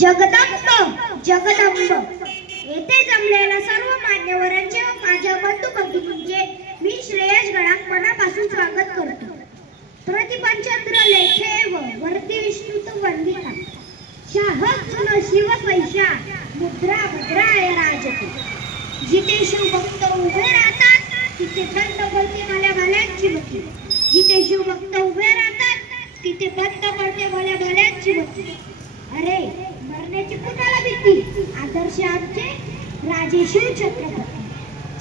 जगदंब जगदंब येथे जमलेल्या सर्व मान्यवरांचे व माझ्या बंधू भगिनींचे मी श्रेयस गडाख मनापासून स्वागत करतो. प्रतिपंचंद्र लेखे व वर्ती विष्णुत वंदिता शाहस्त्र शिव पैशा मुद्रा भद्राय राजते. जिथे शिवभक्त उभे राहतात तिथे बंद पडते भल्या भल्यांची मती. जिथे शिवभक्त उभे राहतात तिथे बंद पडते भल्या भल्यांची मती. अरे मरण्याची कुणाला भीती. आदर्श आमचे राजे शिव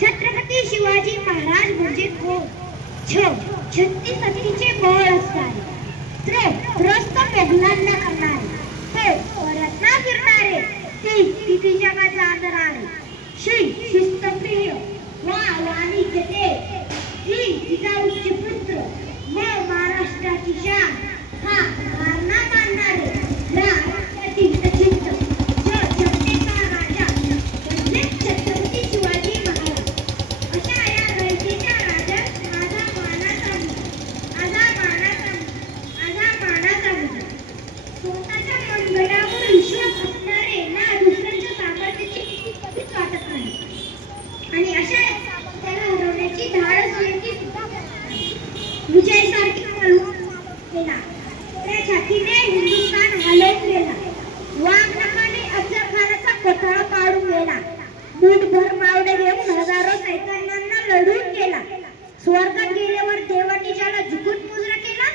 छत्रपती शिवाजी महाराज म्हणजे कोण. छत्तीस हत्तीचे बळ असणारे त्रस्त मोगलांना करणारे परत ना फिरणारे किती जगात जाणारे शिस्तप्रिय वाणी जते जिजाऊचे पुत्र महाराष्ट्राची शान हा मारणा मानणारे छत्रपती शिवाजी महाराज अशा या गळतीच्या राजात माझा मानाचा स्वतःच्या मनगटावर विश्वास असणारे ना दुसऱ्यांच्या सामर्थ्याची कधीच वाटत नाही. आणि अशा त्याला हरवण्याची धाडस विजयसारखी केला. त्या छातीने हिंदुस्थान हलवून गेला. वाघनखाने अफजल खानाचा कोथळा पाडून गेला. मूठभर मावळे घेऊन हजारो सैतानांना लढून गेला. स्वर्गात गेल्यावर देवाने ज्याला झुकून मुजरा केला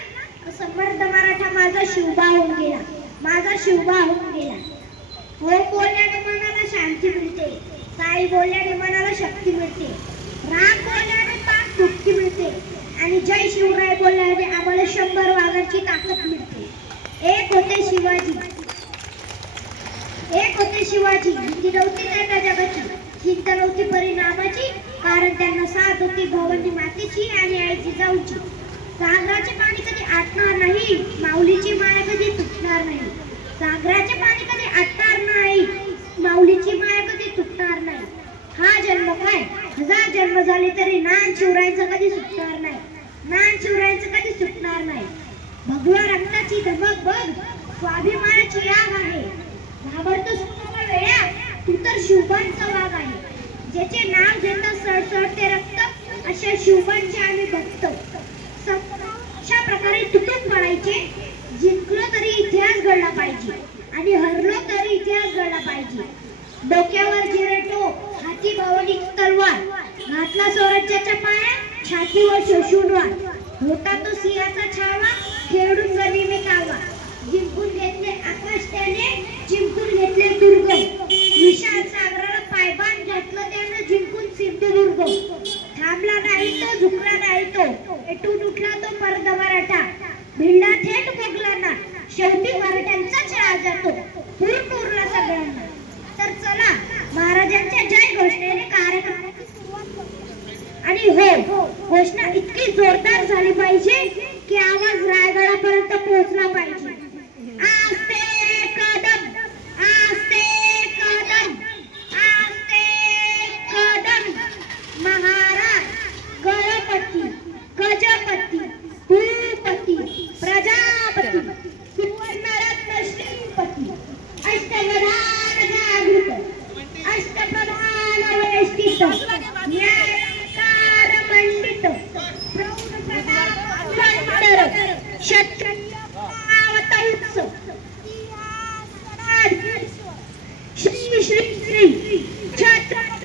समर्थ मराठा माझा शिवबा होऊन गेला. हो बोलल्याने मनाला शांती मिळते. साई बोलल्याने मनाला शक्ती मिळते. राम बोलल्याने पाक मुक्ती मिळते. आणि जय शिवराय बोलल्याने आम्हाला 100 वाघांची ताकद मिळते. एक होते शिवाजी भीती नव्हती त्यांना जगाची. चिंता नव्हती परिणामाची. कारण त्यांना साथ होती भवानी मातेची आणि आई जिजाऊची. सागराचे पाणी कधी आटणार नाही. माऊलीची माया कधी तुटणार नाही. सागराचे पाणी कधी आटणार नाही. माऊलीची माया कधी तुटणार नाही. हा जन्म काय 1000 जन्म झाले तरी नान शिवरायांचं कधी सुटणार नाही. भगवा रक्ताची धमक बघ स्वाभिमानाची आग आहे. घाबरतोस कुणाला वेड्या तू तर शिवबांचा वाघ आहे. ज्याचे नाव घेता सळसळते रक्त अशा शिवबांचे आम्ही भक्त. अशा प्रकारे तुटून पडायचे. जिंकलो तरी इतिहास घडला पाहिजे आणि हरलो तरी इतिहास घडला पाहिजे. डोक्यावर जिरेटो हाती भवानी तलवार घातला स्वराज्याच्या पाया छातीवर शोषूनवार. होता तो सिंहाचा छावा खेळून गनिमी कावा. जिंकून घेतले आकाश त्याने जिंकून घेतले दुर्ग. विशाल सागराला पायबाण घातलं त्याने जिंकून सिंधुदुर्ग. थांबला नाही तो झुकला नाही तो पेटून उठला तो परत मराठा. भिडला थेट मोगलांना शेवटी मराठ्यांचाच राज जातो. पूर्ण उरला सगळ्यांना. तर चला महाराजांच्या जय घोषणेने कार्यक्रमाची सुरुवात करूया. आणि हो घोषणा इतकी जोरदार झाली पाहिजे की आवाज रायगडापर्यंत पोहोचला पाहिजे. आस्ते कदम आस्ते कदम आस्ते कदम. महाराज गणपती गजपती भूपती प्रजापती सुवर्णरत्न श्रीपती अष्टप्रधान जागृत अष्टप्रधान वेष्टित न्यायकार मंडित प्रौढ प्रताप क्षत्रिय पावतौत्स श्री श्री श्री छत्रपती